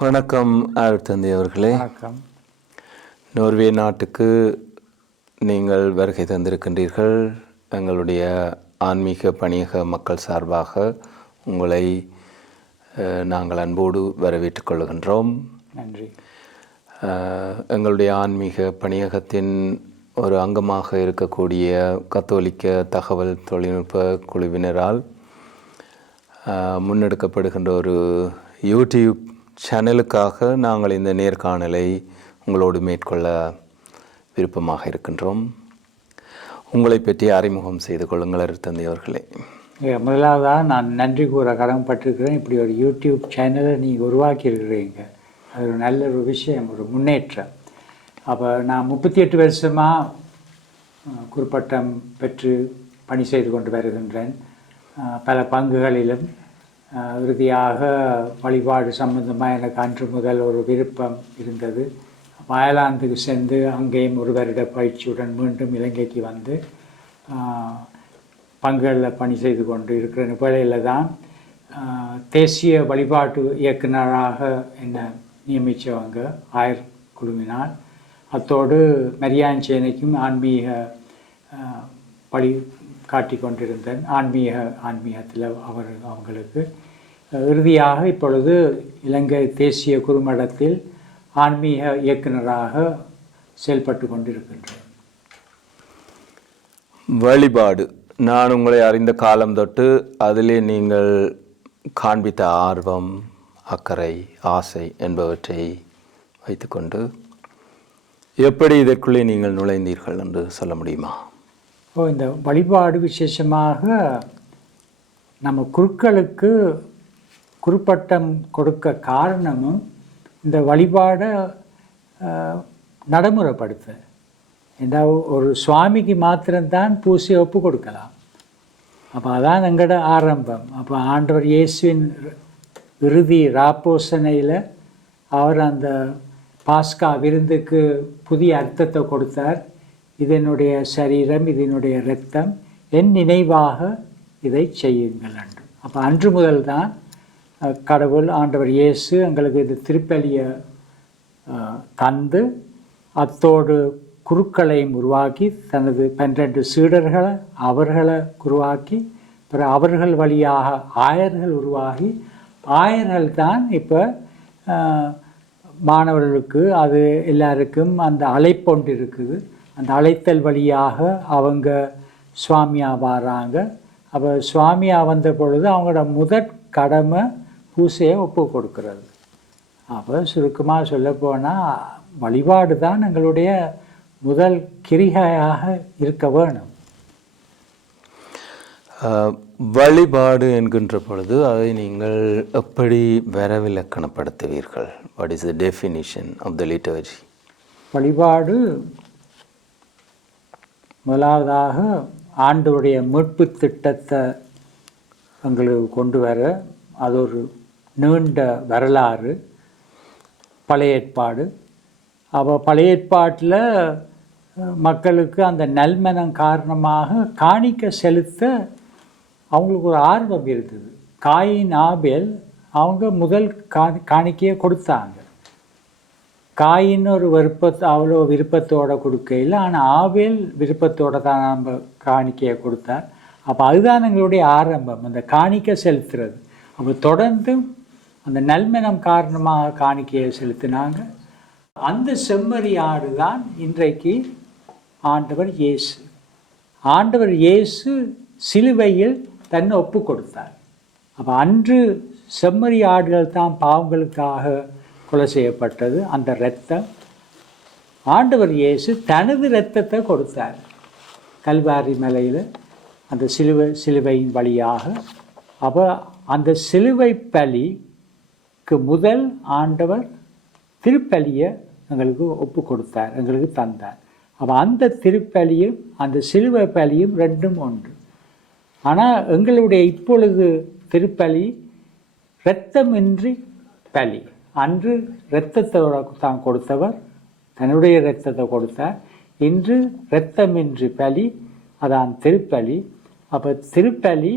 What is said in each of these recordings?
வணக்கம் ஆழ்த்தந்தி அவர்களே. வணக்கம். நோர்வே நாட்டுக்கு நீங்கள் வருகை தந்திருக்கின்றீர்கள். எங்களுடைய ஆன்மீக பணியக மக்கள் சார்பாக உங்களை நாங்கள் அன்போடு வரவேற்றுக் கொள்கின்றோம். நன்றி. எங்களுடைய ஆன்மீக பணியகத்தின் ஒரு அங்கமாக இருக்கக்கூடிய கத்தோலிக்க தகவல் தொழில்நுட்ப குழுவினரால் முன்னெடுக்கப்படுகின்ற ஒரு யூடியூப் சேனலுக்காக நாங்கள் இந்த நேர்காணலை உங்களோடு மேற்கொள்ள விருப்பமாக இருக்கின்றோம். உங்களை பற்றி அறிமுகம் செய்து கொள்ளுங்கள் அருத்தந்தை அவர்களே. முதலாவதாக நான் நன்றி கூற கடமைப்பட்டிருக்கிறேன். இப்படி ஒரு யூடியூப் சேனலை நீங்கள் உருவாக்கி இருக்கிறீங்க அது ஒரு நல்ல ஒரு விஷயம் ஒரு முன்னேற்றம். அப்போ நான் முப்பத்தி எட்டு வருஷமாக குறிப்பட்டம் பெற்று பணி செய்து கொண்டு வருகின்றேன். பல பங்குகளிலும் இறுதியாக வழிபாடு சம்பந்தமாக எனக்கு அன்று முதல் ஒரு விருப்பம் இருந்தது. வயலாந்துக்கு சென்று அங்கேயும் ஒரு வருட பயிற்சியுடன் மீண்டும் இலங்கைக்கு வந்து பங்குகளில் பணி செய்து கொண்டு இருக்கிற வேளையில் தான் தேசிய வழிபாட்டு இயக்குநராக என்னை நியமித்தவங்க ஆயர் குழுவினால். அத்தோடு மரியாஞ்சேனைக்கும் ஆன்மீக வழி காட்டி கொண்டிருந்தேன். ஆன்மீக ஆன்மீகத்தில் அவர் அவங்களுக்கு இறுதியாக இப்பொழுது இலங்கை தேசிய குறுமடத்தில் ஆன்மீக இயக்குனராக செயல்பட்டு கொண்டிருக்கின்றேன். வழிபாடு. நான் உங்களை அறிந்த காலம் தொட்டு அதிலே நீங்கள் காண்பித்த ஆர்வம் அக்கறை ஆசை என்பவற்றை வைத்துக்கொண்டு எப்படி இதற்குள்ளே நீங்கள் நுழைந்தீர்கள் என்று சொல்ல முடியுமா? ஓ இந்த வழிபாடு விசேஷமாக நம்ம குருக்களுக்கு குறிப்பட்டம் கொடுக்க காரணமும் இந்த வழிபாடை நடைமுறைப்படுத்த. ஏண்டா ஒரு சுவாமிக்கு மாத்திரம்தான் பூசை ஒப்பு கொடுக்கலாம். அப்போ அதான் எங்களோட ஆரம்பம். அப்போ ஆண்டவர் இயேசுவின் இறுதி ராப்போசனையில் அவர் அந்த பாஸ்கா விருந்துக்கு புதிய அர்த்தத்தை கொடுத்தார். இதனுடைய சரீரம் இதனுடைய இரத்தம் என் நினைவாக இதை செய்யுங்கள் அன்று. அப்போ அன்று முதல் தான் கடவுள் ஆண்டவர் இயேசு எங்களுக்கு இது திருப்பலியை தந்து அத்தோடு குருக்களையும் உருவாக்கி தனது பன்னிரண்டு சீடர்களை அவர்களை உருவாக்கி பிறகு அவர்கள் வழியாக ஆயர்கள் உருவாகி ஆயர்கள் தான் இப்போ மாணவர்களுக்கு அது எல்லாருக்கும் அந்த அழைப்பொண்டு இருக்குது. அந்த அழைத்தல் வழியாக அவங்க சுவாமியாக வராங்க. அப்போ சுவாமியாக வந்த பொழுது அவங்களோட முதற் கடமை பூசையை ஒப்பு கொடுக்கிறது. அப்போ சுருக்கமாக சொல்லப்போனால் வழிபாடு தான் எங்களுடைய முதல் கிரிகையாக இருக்க வேணும். வழிபாடு என்கின்ற பொழுது அதை நீங்கள் எப்படி வரவிலக்கணப்படுத்துவீர்கள்? What is the definition of the liturgy வழிபாடு முதலாவதாக ஆண்டவருடைய மீட்பு திட்டத்தை எங்களுக்கு கொண்டு வர அது ஒரு நீண்ட வரலாறு பழைய ஏற்பாடு. அப்போ பழைய ஏற்பாட்டில் மக்களுக்கு அந்த நல்மனம் காரணமாக காணிக்க செலுத்த அவங்களுக்கு ஒரு ஆர்வம் இருந்தது. காயின் ஆபேல் அவங்க முதல் கா காணிக்கையை கொடுத்தாங்க. காயின் ஒரு விருப்பத்தை அவ்வளோ விருப்பத்தோடு கொடுக்கையில் ஆனால் ஆவேல் விருப்பத்தோட தான் நம்ம காணிக்கையை கொடுத்தார். அப்போ அதுதான் எங்களுடைய ஆரம்பம். அந்த காணிக்கை செலுத்துறது. அப்போ தொடர்ந்து அந்த நல்மனம் காரணமாக காணிக்கையை செலுத்தினாங்க. அந்த செம்மறி ஆடு தான் இன்றைக்கு ஆண்டவர் இயேசு. ஆண்டவர் இயேசு சிலுவையில் தன்னை ஒப்பு கொடுத்தார். அப்போ அன்று செம்மறி ஆடுகள் தான் பாவங்களுக்காக கொலை செய்யப்பட்டது அந்த இரத்தம். ஆண்டவர் இயேசு தனது இரத்தத்தை கொடுத்தார். கல்வாரி மலையில் அந்த சிலுவை சிலுவையின் வழியாக. அப்போ அந்த சிலுவை பலிக்கு முதல் ஆண்டவர் திருப்பலியை எங்களுக்கு ஒப்பு கொடுத்தார் எங்களுக்கு தந்தார். அப்போ அந்த திருப்பலியும் அந்த சிலுவை பலியும் ரெண்டும் ஒன்று. ஆனால் எங்களுடைய இப்பொழுது திருப்பலி இரத்தமின்றி பலி. அன்று இரத்தத்தோட தான் கொடுத்தவர் தன்னுடைய இரத்தத்தை கொடுத்தார். இன்று இரத்தமின்றி பலி அதான் திருப்பலி. அப்போ திருப்பலி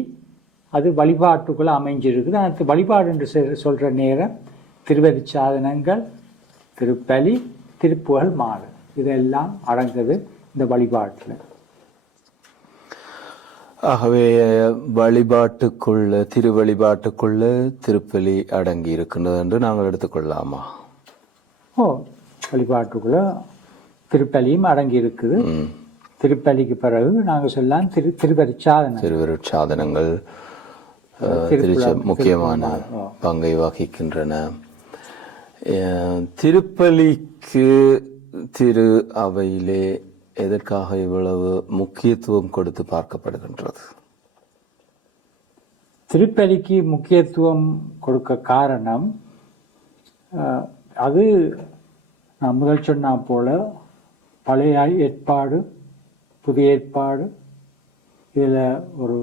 அது வழிபாட்டுக்குள்ளே அமைஞ்சிருக்குது. அந்த வழிபாடு என்று சொல்- சொல்ற நேரம் திருவருட்சாதனங்கள் திருப்பலி திருப்புகழ் மாலை. இதெல்லாம் அடங்குது இந்த வழிபாட்டில். ஆகவே வழிபாட்டுக்குள்ள திரு வழிபாட்டுக்குள்ள திருப்பலி அடங்கி இருக்கின்றது என்று நாங்கள் எடுத்துக்கொள்ளலாமா ஓ வழிபாட்டுக்குள்ள திருப்பலியும் அடங்கி இருக்குது. திருப்பலிக்கு பிறகு நாங்கள் சொல்லலாம் திரு திருவருட்சாதனம் திருவருட்சாதனங்கள். திருச்ச முக்கியமான பங்கை வகிக்கின்றன. திருப்பலிக்கு திரு அவையிலே எதற்காக இவ்வளவு முக்கியத்துவம் கொடுத்து பார்க்கப்படுகின்றது? திருப்பலிக்கு முக்கியத்துவம் கொடுக்க காரணம் அது நான் முதல் சொன்னா போல பழைய ஏற்பாடு புதிய ஏற்பாடு இதில் ஒரு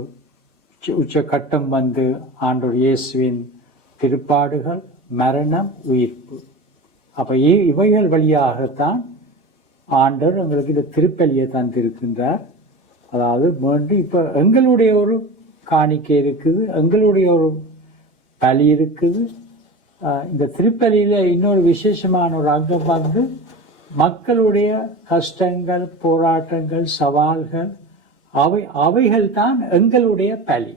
உச்ச- கட்டம் வந்து ஆண்டவர் இயேசுவின் திருப்பாடுகள் மரணம் உயிர்ப்பு. அப்போ இவைகள் வழியாகத்தான் ஆண்டவர் எங்களுக்கு இந்த திருப்பலியை தந்திருக்கின்றார். அதாவது மீண்டும் இப்போ எங்களுடைய ஒரு காணிக்கை இருக்குது எங்களுடைய ஒரு பலி இருக்குது. இந்த திருப்பலியில் இன்னொரு விசேஷமான ஒரு அங்கம் வந்து மக்களுடைய கஷ்டங்கள் போராட்டங்கள் சவால்கள் அவை அவைகள் தான் எங்களுடைய பலி.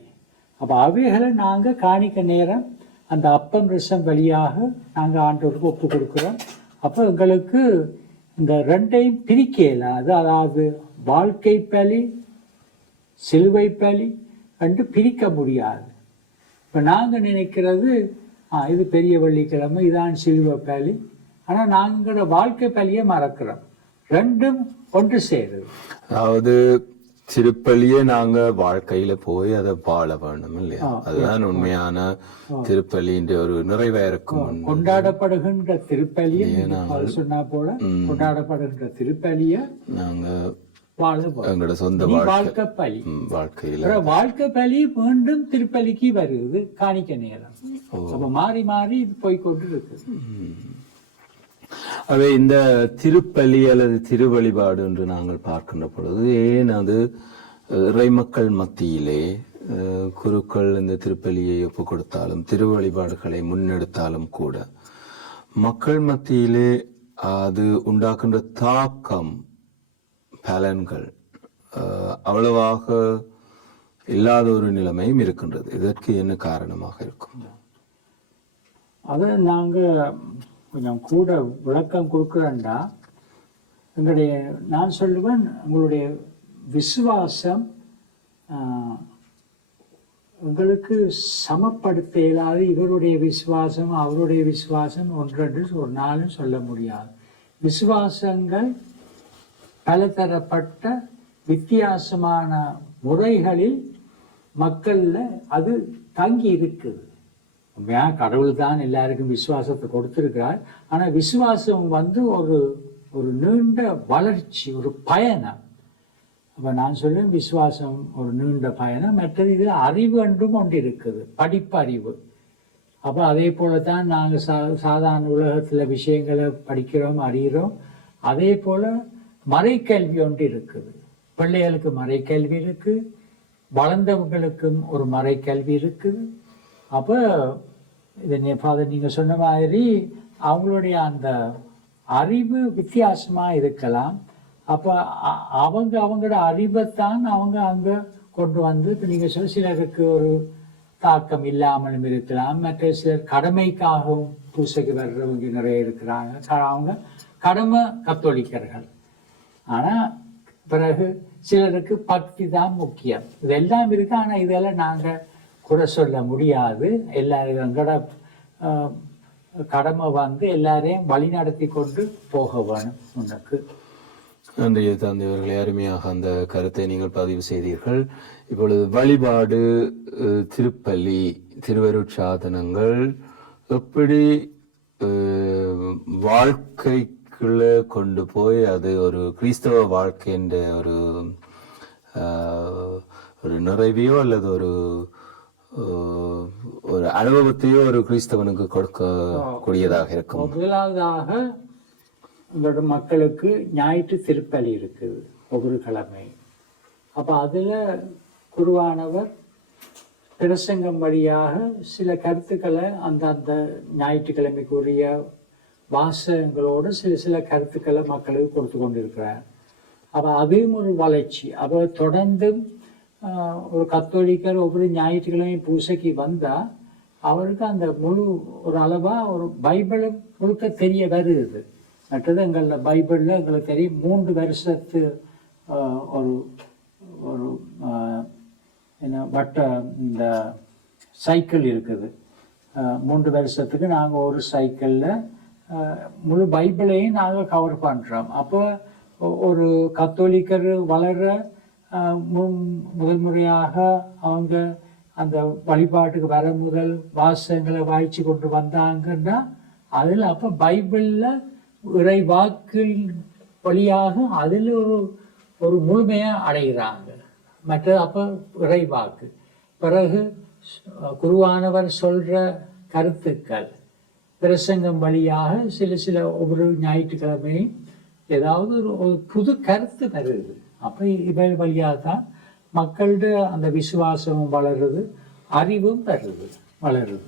அப்போ அவைகளை நாங்கள் காணிக்க நேரம் அந்த அப்பம் ரசம் வழியாக நாங்கள் ஆண்டவருக்கு ஒப்பு கொடுக்குறோம். அப்போ எங்களுக்கு இந்த ரெண்டையும் பிரிக்க இயலாது அதாவது வாழ்க்கை பலி சிலுவை பலி என்று பிரிக்க முடியாது. இப்போ நாங்கள் நினைக்கிறது இது பெரிய வெள்ளிக்கிழமை இதான் சிலுவை பலி. ஆனால் நாங்களோட வாழ்க்கை பலியை மறக்கிறோம். ரெண்டும் ஒன்று சேருது. அதாவது திருப்பலியை நாங்க வாழ்க்கையில போய் அதை வாழ வேணும் இல்லையா? அதுதான் உண்மையான திருப்பலின்ற ஒரு நிறைவா இருக்கும் கொண்டாடப்படுகின்ற திருப்பலியை சொன்னா போல கொண்டாடப்படுகின்ற திருப்பலியை நாங்க. எங்களோட சொந்த வாழ்க்கை. பலி வாழ்க்கையில. வாழ்க்கை பலி மீண்டும் திருப்பலிக்கு வருது காணிக்க நேரம். மாறி மாறி இது போய்க்கொண்டு இருக்குது அவை இந்த திருப்பலி அல்லது திருவழிபாடு என்று நாங்கள் பார்க்கின்ற பொழுது ஏன் அது அஹ், இறைமக்கள் மத்தியிலே குருக்கள் இந்த திருப்பலியை ஒப்பு கொடுத்தாலும் திருவழிபாடுகளை முன்னெடுத்தாலும் கூட மக்கள் மத்தியிலே அது உண்டாக்குகின்ற தாக்கம் பலன்கள் அவ்வளவாக இல்லாத ஒரு நிலைமையும் இருக்கின்றது. இதற்கு என்ன காரணமாக இருக்கும்? அதை நாங்கள் கொஞ்சம் கூட விளக்கம் கொடுக்குறேன்டா. எங்களுடைய நான் சொல்லுவேன் உங்களுடைய விசுவாசம் உங்களுக்கு சமப்படுத்த இயலாது இவருடைய விசுவாசம் அவருடைய விசுவாசம் ஒன்றென்று ஒரு நாளும் சொல்ல முடியாது. விசுவாசங்கள் பலதரப்பட்ட வித்தியாசமான முறைகளில் மக்களில் அது தங்கி இருக்குது உண்மையாக கடவுள் தான் எல்லாருக்கும் விசுவாசத்தை கொடுத்துருக்கிறார். ஆனா விசுவாசம் வந்து ஒரு ஒரு நீண்ட வளர்ச்சி ஒரு பயணம். அப்ப நான் சொல்லுவேன் விசுவாசம் ஒரு நீண்ட பயணம். மற்றது இது அறிவு என்றும் ஒன்று இருக்குது படிப்பறிவு. அப்போ அதே போல தான் நாங்கள் சா சாதாரண உலகத்தில் விஷயங்களை படிக்கிறோம் அறிகிறோம். அதே போல மறைக்கல்வி ஒன்று இருக்குது. பிள்ளைகளுக்கு மறைக்கல்வி இருக்கு வளர்ந்தவங்களுக்கும் ஒரு மறைக்கல்வி இருக்குது. அப்போ இது ஃபாதர் நீங்கள் சொன்ன மாதிரி அவங்களுடைய அந்த அறிவு வித்தியாசமாக இருக்கலாம். அப்போ அவங்க அவங்களோட அறிவைத்தான் அவங்க அங்கே கொண்டு வந்து இப்போ நீங்கள் சொல்ல சிலருக்கு ஒரு தாக்கம் இல்லாமலும் இருக்கலாம். மற்ற சிலர் கடமைக்காகவும் பூசைக்கு வர்றவங்க நிறைய இருக்கிறாங்க. அவங்க கடமை கத்தோலிக்கர்கள். ஆனால் பிறகு சிலருக்கு பக்தி தான் முக்கியம். இதெல்லாம் இருக்குது ஆனால் இதெல்லாம் நாங்கள் குறை சொல்ல முடியாது. எல்லாரும் எங்களோட கடமை வந்து எல்லாரையும் வழி நடத்தி கொண்டு போக வேணும் உனக்கு. நன்றி தந்தை அவர்களே அருமையாக அந்த கருத்தை நீங்கள் பதிவு செய்தீர்கள். இப்பொழுது வழிபாடு திருப்பள்ளி திருவருட்சாதனங்கள் எப்படி வாழ்க்கைக்குள்ளே கொண்டு போய் அது ஒரு கிறிஸ்தவ வாழ்க்கை என்ற ஒரு ஒரு நிறைவையோ அல்லது ஒரு ஒரு அனுபவத்தையோ ஒரு கிறிஸ்தவனுக்கு கொடுக்கக்கூடியதாக இருக்கும். முதலாவதாக உங்களோட மக்களுக்கு ஞாயிற்று திருப்பலி இருக்குது ஒவ்வொரு கிழமை. அப்போ அதில் குருவானவர் பிரசங்கம் வழியாக சில கருத்துக்களை அந்த அந்த ஞாயிற்றுக்கிழமைக்குரிய வாசகங்களோடு சில சில கருத்துக்களை மக்களுக்கு கொடுத்து கொண்டிருக்கிறார். அப்போ அதுவும் ஒரு வளர்ச்சி. அப்போ தொடர்ந்து ஒரு கத்தோலிக்கர் ஒவ்வொரு ஞாயிற்றுக்கிழமை பூசைக்கு வந்தால் அவருக்கு அந்த முழு ஒரு அளவாக ஒரு பைபிளை முழுக்க தெரிய வருது. மற்றது எங்களில் பைபிளில் எங்களுக்கு தெரியும் மூன்று வருஷத்து ஒரு ஒரு என்ன வட்ட இந்த சைக்கிள் இருக்குது. மூன்று வருஷத்துக்கு நாங்கள் ஒரு சைக்கிளில் முழு பைபிளையும் நாங்கள் கவர் பண்ணுறோம் அப்போ ஒரு கத்தோலிக்கர் வளர்கிற முதல் முறையாக அவங்க அந்த வழிபாட்டுக்கு வர முதல் வாசகங்களை வாய்ச்சி கொண்டு வந்தாங்கன்னா அதில் அப்போ பைபிளில் இறை வாக்கில் வழியாக அதில் ஒரு ஒரு முழுமையாக அடைகிறாங்க. மற்ற அப்போ இறைவாக்கு பிறகு குருவானவர் சொல்கிற கருத்துக்கள். பிரசங்கம் வழியாக சில சில ஒவ்வொரு ஞாயிற்றுக்கிழமையும் ஏதாவது ஒரு ஒரு புது கருத்து வருது. அப்போ இவை வழியாக தான் மக்கள்கிட்ட அந்த விசுவாசமும் வளருது அறிவும் வருது வளருது.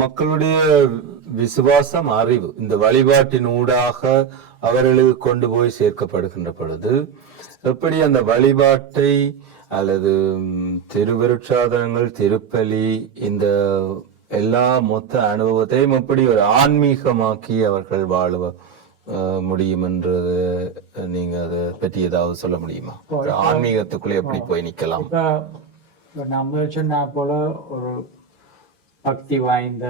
மக்களுடைய விசுவாசம் அறிவு இந்த வழிபாட்டின் ஊடாக அவர்களுக்கு கொண்டு போய் சேர்க்கப்படுகின்ற பொழுது எப்படி அந்த வழிபாட்டை அல்லது திருவருட்சாதனங்கள் திருப்பலி இந்த எல்லா மொத்த அனுபவத்தையும் எப்படி ஒரு ஆன்மீகமாக்கி அவர்கள் வாழ்வார் முடியும் என்றது நீங்க அதை பற்றி ஏதாவது சொல்ல முடியுமா? ஆன்மீகத்துக்குள்ள எப்படி போய் நிக்கலாம் நம்ம சொன்னா போல ஒரு பக்தி வாய்ந்த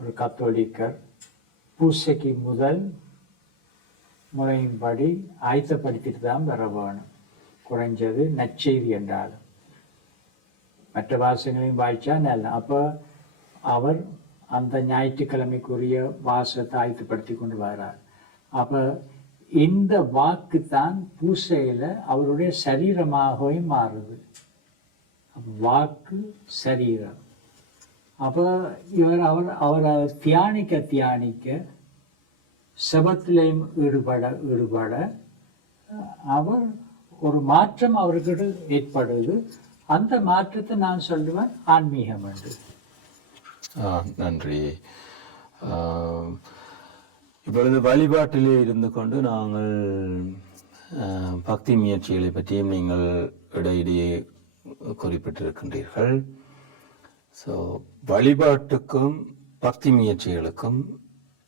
ஒரு கத்தோலிக்கர் பூசைக்கு முதல் முறையின்படி ஆயத்தப்படுத்திட்டு தான் வர வேணும் குறைஞ்சது நற்செய்தி என்றாலும். மற்ற வாசகங்களையும் வாய்ச்சா நல்ல அப்போ அவர் அந்த ஞாயிற்றுக்கிழமைக்குரிய வாசத்தை ஆயத்தப்படுத்தி கொண்டு வரார். அப்போ இந்த வாக்கு தான் பூசையில் அவருடைய சரீரமாகவே மாறுது. வாக்கு சரீரம். அப்போ இவர் அவர் அவரை தியானிக்க தியானிக்க செபத்திலையும் ஈடுபட ஈடுபட அவர் ஒரு மாற்றம் அவர்கிட்ட ஏற்படுது. அந்த மாற்றத்தை நான் சொல்லுவேன் ஆன்மீகம் என்று. நன்றி. இப்பொழுது வழிபாட்டிலே இருந்து கொண்டு நாங்கள் பக்தி முயற்சிகளை பற்றியும் நீங்கள் இடையிடையே குறிப்பிட்டிருக்கின்றீர்கள். ஸோ வழிபாட்டுக்கும் பக்தி முயற்சிகளுக்கும்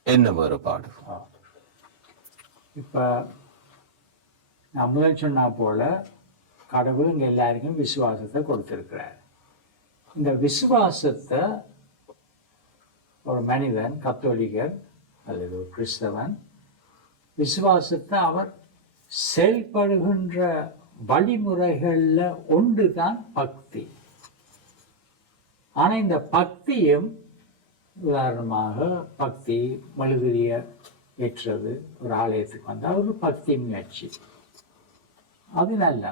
என்ன வேறுபாடு? இப்போ நம்மளே சொன்னா போல கடவுள் இங்கே எல்லாருக்கும் விசுவாசத்தை கொடுத்துருக்கிறார். இந்த விசுவாசத்தை ஒரு மனிதன் கத்தோலிகர் அல்லது ஒரு கிறிஸ்தவன் விசுவாசத்தை அவர் செயல்படுகின்ற வழிமுறைகளில் ஒன்று தான் பக்தி. ஆனால் இந்த பக்தியும் உதாரணமாக பக்தி மழுதிரிய ஏற்றது ஒரு ஆலயத்துக்கு வந்தால் ஒரு பக்தி முயற்சி. அது நல்ல.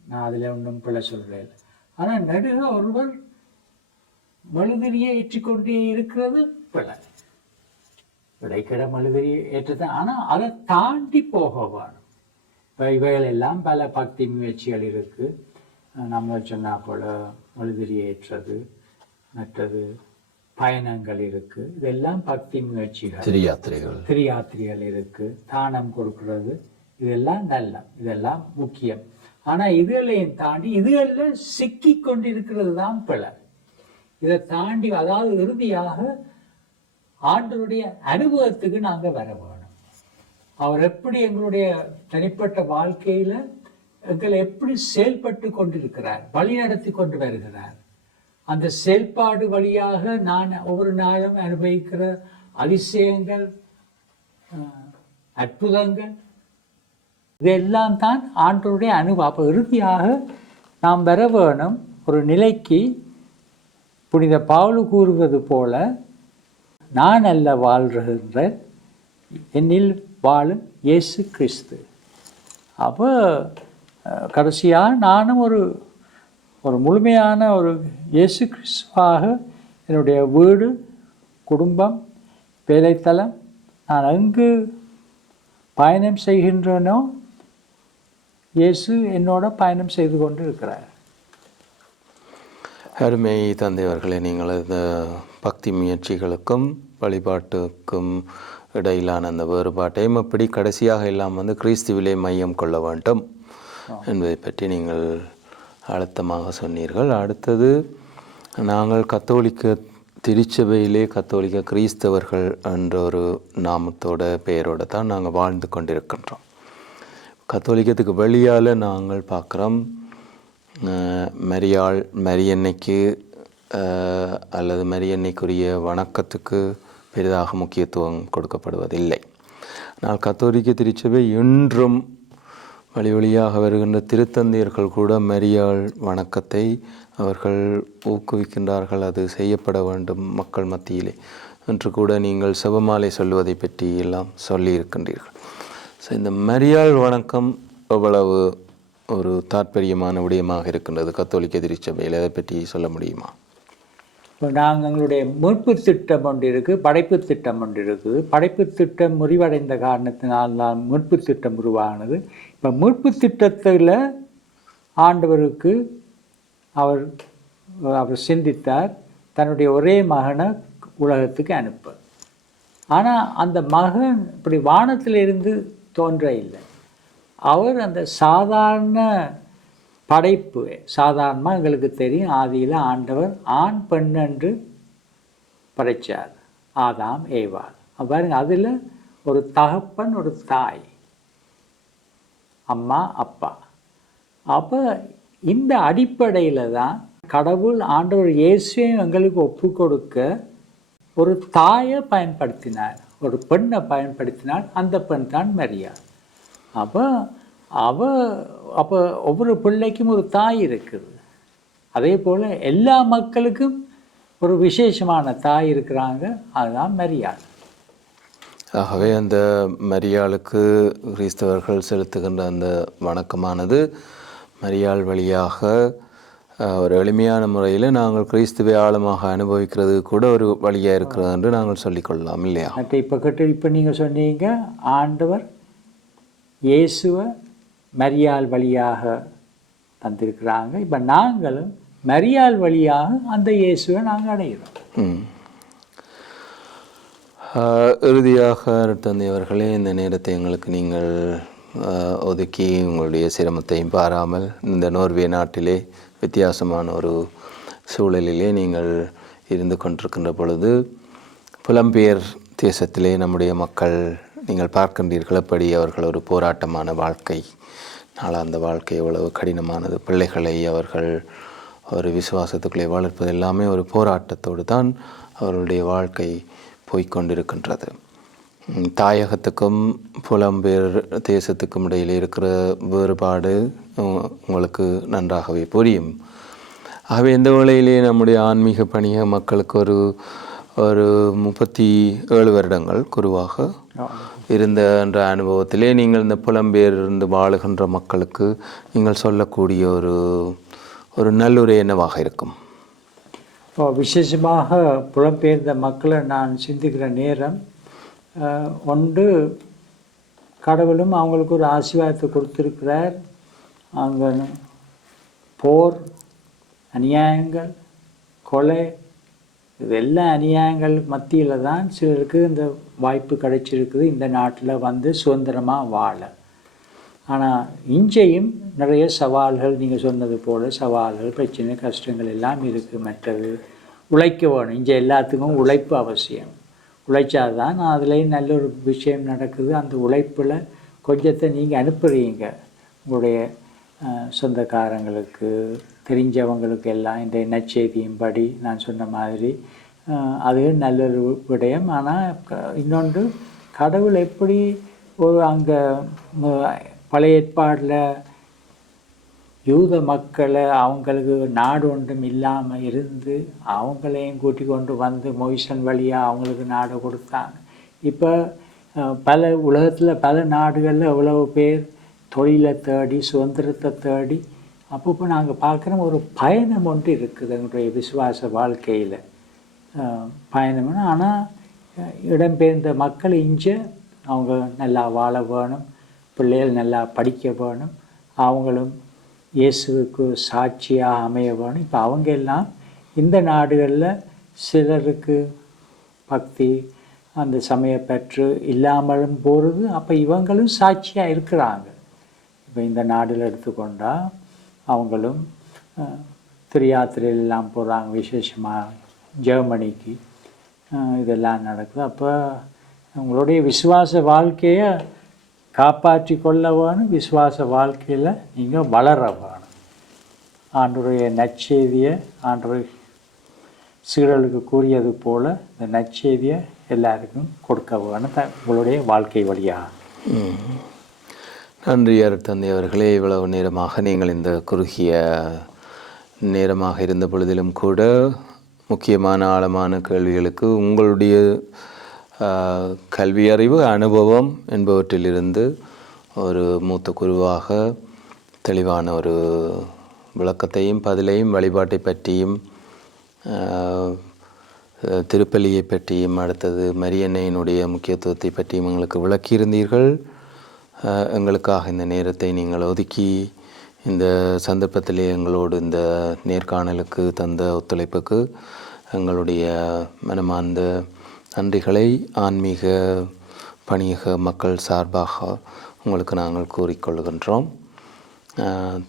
நான் அதில் ஒன்றும் பிள்ளை சொல்கிறேன் ஆனால் நடுக ஒருவர் மழுகிரியை ஏற்றிக்கொண்டே இருக்கிறது பிள்ளை விடைக்கிட மழுதிரியை ஏற்றது ஆனால் அதை தாண்டி போக வேணும். இப்போ இவைகள் எல்லாம் பல பக்தி முயற்சிகள் இருக்குது நம்ம சொன்னா போல மழுதிரி ஏற்றது மற்றது பயணங்கள் இருக்கு. இதெல்லாம் பக்தி முயற்சிகள். திரியாத்திரைகள். திரியாத்திரிகள் இருக்கு. தானம் கொடுக்கிறது. இதெல்லாம் நல்ல இதெல்லாம் முக்கியம். ஆனா இதுகளையும் தாண்டி இதுகளில் சிக்கி கொண்டிருக்கிறது தான் பிழை. இதை தாண்டி அதாவது இறுதியாக ஆண்டருடைய அனுபவத்துக்கு நாங்கள் வர வேணும். அவர் எப்படி எங்களுடைய தனிப்பட்ட வாழ்க்கையில் எங்களை எப்படி செயல்பட்டு கொண்டிருக்கிறார் வழி நடத்தி கொண்டு வருகிறார். அந்த செயல்பாடு வழியாக நான் ஒவ்வொரு நாளும் அனுபவிக்கிற அதிசயங்கள் அற்புதங்கள் இதெல்லாம் தான் ஆண்டவருடைய அனுபவம். அப்போ இறுதியாக நாம் வர வேணும் ஒரு நிலைக்கு. புனித பாவலு கூறுவது போல நான் அல்ல வாழ்கின்ற என்னில் வாழும் இயேசு கிறிஸ்து. அப்போ கடைசியாக நானும் ஒரு ஒரு முழுமையான ஒரு இயேசு கிறிஸ்துவாக என்னுடைய வீடு குடும்பம் வேலைத்தலம் நான் எங்கு பயணம் செய்கின்றனோ இயேசு என்னோட பயணம் செய்து கொண்டு இருக்கிறார். அருமை தந்தையவர்களே நீங்கள் இந்த பக்தி முயற்சிகளுக்கும் வழிபாட்டுக்கும் இடையிலான அந்த வேறுபாட்டையும் எப்படி கடைசியாக எல்லாம் வந்து கிறிஸ்துவிலே மையம் கொள்ள வேண்டும் என்பதை பற்றி நீங்கள் அழுத்தமாக சொன்னீர்கள். அடுத்தது நாங்கள் கத்தோலிக்க திருச்சபையிலே கத்தோலிக்க கிறிஸ்தவர்கள் என்ற ஒரு நாமத்தோட பெயரோடு தான் நாங்கள் வாழ்ந்து கொண்டிருக்கின்றோம். கத்தோலிக்கத்துக்கு வெளியால் நாங்கள் பார்க்குறோம். மரியாள் மரியன்னைக்கு அல்லது மரியன்னைக்குரிய வணக்கத்துக்கு பெரிதாக முக்கியத்துவம் கொடுக்கப்படுவதில்லை. ஆனால் கத்தோலிக்க திருச்சபை இன்றும் வழி வழியாக வருகின்ற திருத்தந்தையர்கள் கூட மரியாள் வணக்கத்தை அவர்கள் ஊக்குவிக்கின்றார்கள். அது செய்யப்பட வேண்டும் மக்கள் மத்தியிலே. என்று கூட நீங்கள் செபமாலை சொல்வதை பற்றி எல்லாம் சொல்லியிருக்கின்றீர்கள். ஸோ இந்த மரியாள் வணக்கம் எவ்வளவு ஒரு தாற்பயமான விடயமாக இருக்கின்றது. கத்தோலிக்க திருச்சபையில் அதை பற்றி சொல்ல முடியுமா? இப்போ நாங்கள் எங்களுடைய மீட்பு திட்டம் ஒன்று இருக்குது படைப்பு திட்டம் ஒன்று இருக்குது படைப்பு திட்டம் முறிவடைந்த காரணத்தினால் தான் மீட்பு திட்டம் உருவானது. இப்போ மீட்பு திட்டத்தில் ஆண்டவருக்கு அவர் அவர் சிந்தித்தார். தன்னுடைய ஒரே மகனை உலகத்துக்கு அனுப்ப. ஆனால் அந்த மகன் இப்படி வானத்திலிருந்து தோன்ற இல்லை. அவர் அந்த சாதாரண படைப்பு சாதாரணமாக எங்களுக்கு தெரியும் ஆதியில் ஆண்டவர் ஆண் பெண் என்று படைச்சார் ஆதாம் ஏவாள். பாருங்க அதில் ஒரு தகப்பன் ஒரு தாய் அம்மா அப்பா. அப்போ இந்த அடிப்படையில் தான் கடவுள் ஆண்டவர் இயேசுவையும் எங்களுக்கு ஒப்பு கொடுக்க ஒரு தாயை பயன்படுத்தினார் ஒரு பெண்ணை பயன்படுத்தினால் அந்த பெண் தான் மரியாதை அப்போ அவ அப்போ ஒவ்வொரு பிள்ளைக்கும் ஒரு தாய் இருக்குது. அதே போல் எல்லா மக்களுக்கும் ஒரு விசேஷமான தாய் இருக்கிறாங்க. அதுதான் மரியாள். ஆகவே அந்த மரியாளுக்கு கிறிஸ்தவர்கள் செலுத்துகின்ற அந்த வணக்கமானது மரியாள் வழியாக ஒரு எளிமையான முறையில் நாங்கள் கிறிஸ்துவை ஆழமாக அனுபவிக்கிறது கூட ஒரு வழியாக இருக்கிறது என்று நாங்கள் சொல்லிக்கொள்ளலாம் இல்லையா? இப்போ கிட்ட இப்போ நீங்கள் சொன்னீங்க ஆண்டவர் இயேசுவை மரியாள் வழியாக தந்திருக்கிறாங்க. இப்போ நாங்களும் மரியாள் வழியாக அந்த இயேசுவை நாங்கள் அடைகிறோம் இறுதியாக தந்தை அவர்களே இந்த நேரத்தை எங்களுக்கு நீங்கள் ஒதுக்கி உங்களுடைய சிரமத்தையும் பாராமல் இந்த நோர்வே நாட்டிலே வித்தியாசமான ஒரு சூழலிலே நீங்கள் இருந்து கொண்டிருக்கின்ற பொழுது புலம்பெயர் தேசத்திலே நம்முடைய மக்கள் நீங்கள் பார்க்கின்றீர்கள் எப்படி அவர்கள் ஒரு போராட்டமான வாழ்க்கை. அந்த வாழ்க்கை எவ்வளவு கடினமானது. பிள்ளைகளை அவர்கள் ஒரு விசுவாசத்துக்குள்ளே வளர்ப்பது எல்லாமே ஒரு போராட்டத்தோடு தான் அவர்களுடைய வாழ்க்கை போய்க்கொண்டிருக்கின்றது. தாயகத்துக்கும் புலம்பெயர் தேசத்துக்கும் இடையில் இருக்கிற வேறுபாடு உ- உங்களுக்கு நன்றாகவே புரியும். ஆகவே இந்த வேளையிலே நம்முடைய ஆன்மீக பணிய மக்களுக்கு ஒரு ஒரு முப்பத்தி ஏழு வருடங்கள் குருவாக இருந்த என்ற அனுபவத்திலே நீங்கள் இந்த புலம்பெயர் இருந்து வாழுகின்ற மக்களுக்கு நீங்கள் சொல்லக்கூடிய ஒரு ஒரு நல்லுரை என்னவாக இருக்கும்? இப்போ விசேஷமாக புலம்பெயர்ந்த மக்களை நான் சிந்திக்கிற நேரம் ஒன்று கடவுளும் அவங்களுக்கு ஒரு ஆசீர்வாதத்தை கொடுத்துருக்கிறார். அங்கே போர் அநியாயங்கள் கொலை இதெல்லாம் அநியாயங்கள் மத்தியில் தான் சிலருக்கு இந்த வாய்ப்பு கிடைச்சிருக்குது. இந்த நாட்டில் வந்து சுதந்திரமாக வாழ. ஆனால் இஞ்சையும் நிறைய சவால்கள் நீங்கள் சொன்னது போல் சவால்கள் பிரச்சனை கஷ்டங்கள் எல்லாம் இருக்குது மற்றது உழைக்க வேணும். இங்கே எல்லாத்துக்கும் உழைப்பு அவசியம். உழைச்சாதான் அதுலேயும் நல்ல ஒரு விஷயம் நடக்குது. அந்த உழைப்பில் கொஞ்சத்தை நீங்கள் அனுப்புகிறீங்க உங்களுடைய சொந்தக்காரங்களுக்கு தெரிஞ்சவங்களுக்கு எல்லாம் இந்த நற்செய்தியும் படி நான் சொன்ன மாதிரி அது நல்ல ஒரு விடயம் ஆனால் இன்னொன்று கடவுள் எப்படி ஒரு அங்கே பழைய ஏற்பாடில் யூத மக்களை அவங்களுக்கு நாடு ஒன்றும் இல்லாமல் இருந்து அவங்களையும் கூட்டி கொண்டு வந்து மொய்சன் வழியாக அவங்களுக்கு நாடு கொடுத்தாங்க. இப்போ பல உலகத்தில் பல நாடுகளில் எவ்வளவு பேர் தொழிலை தேடி சுதந்திரத்தை தேடி அப்பப்போ நாங்கள் பார்க்குற ஒரு பயணம் ஒன்று இருக்குது எங்களுடைய விசுவாச வாழ்க்கையில். பயணம்னு ஆனால் இடம்பெயர்ந்த மக்கள் இங்கே அவங்க நல்லா வாழ வேணும் பிள்ளைகள் நல்லா படிக்க வேணும் அவங்களும் இயேசுவுக்கு சாட்சியாக அமைய வேணும். இப்போ அவங்க எல்லாம் இந்த நாடுகளில் சிலருக்கு பக்தி அந்த சமயப்பற்று இல்லாமலும் போகிறது அப்போ இவங்களும் சாட்சியாக இருக்கிறாங்க. இப்போ இந்த நாடில் எடுத்துக்கொண்டால் அவங்களும் அஹ், போகிறாங்க விசேஷமாக ஜெர்மனிக்கு. இதெல்லாம் நடக்குது. அப்போ உங்களுடைய விசுவாச வாழ்க்கையை காப்பாற்றி கொள்ள வேணும் விசுவாச வாழ்க்கையில் நீங்கள் வளர வேணும் ஆண்டுடைய நற்செய்தியை ஆண்டு சீடலுக்கு கூறியது போல் இந்த நற்செய்தியை எல்லாருக்கும் கொடுக்க வேணும் த- உங்களுடைய வாழ்க்கை வழியாக நன்றி அருட்தந்தை அவர்களே இவ்வளவு நேரமாக நீங்கள் இந்த குறுகிய நேரமாக இருந்த பொழுதிலும் கூட முக்கியமான ஆழமான கேள்விகளுக்கு உங்களுடைய கல்வியறிவு கல்வி அறிவு அனுபவம் என்பவற்றிலிருந்து ஒரு மூத்த குருவாக தெளிவான ஒரு விளக்கத்தையும் பதிலையும் வழிபாட்டை பற்றியும் திருப்பலியை பற்றியும் அடுத்தது மரியன்னையினுடைய முக்கியத்துவத்தை பற்றியும் எங்களுக்கு விளக்கியிருந்தீர்கள். எங்களுக்காக இந்த நேரத்தை நீங்கள் ஒதுக்கி இந்த சந்தர்ப்பத்திலே எங்களோடு இந்த நேர்காணலுக்கு தந்த ஒத்துழைப்புக்கு எங்களுடைய மனமார்ந்த நன்றிகளை ஆன்மீக பணியக மக்கள் சார்பாக உங்களுக்கு நாங்கள் கூறிக்கொள்கின்றோம்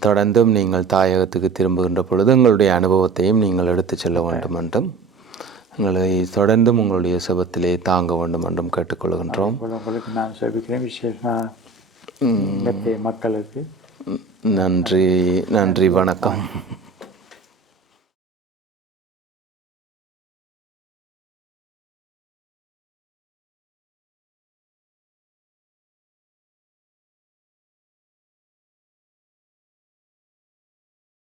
தொடர்ந்தும் நீங்கள் தாயகத்துக்கு திரும்புகின்ற பொழுது எங்களுடைய அனுபவத்தையும் நீங்கள் எடுத்துச் செல்ல வேண்டும் என்றும் எங்களை தொடர்ந்தும் உங்களுடைய செபத்திலே தாங்க வேண்டும் என்றும் கேட்டுக்கொள்கின்றோம் உங்களுக்கு நான் சொல்லிக்கிறேன் விசேஷமாக மக்களுக்கு. நன்றி நன்றி வணக்கம்.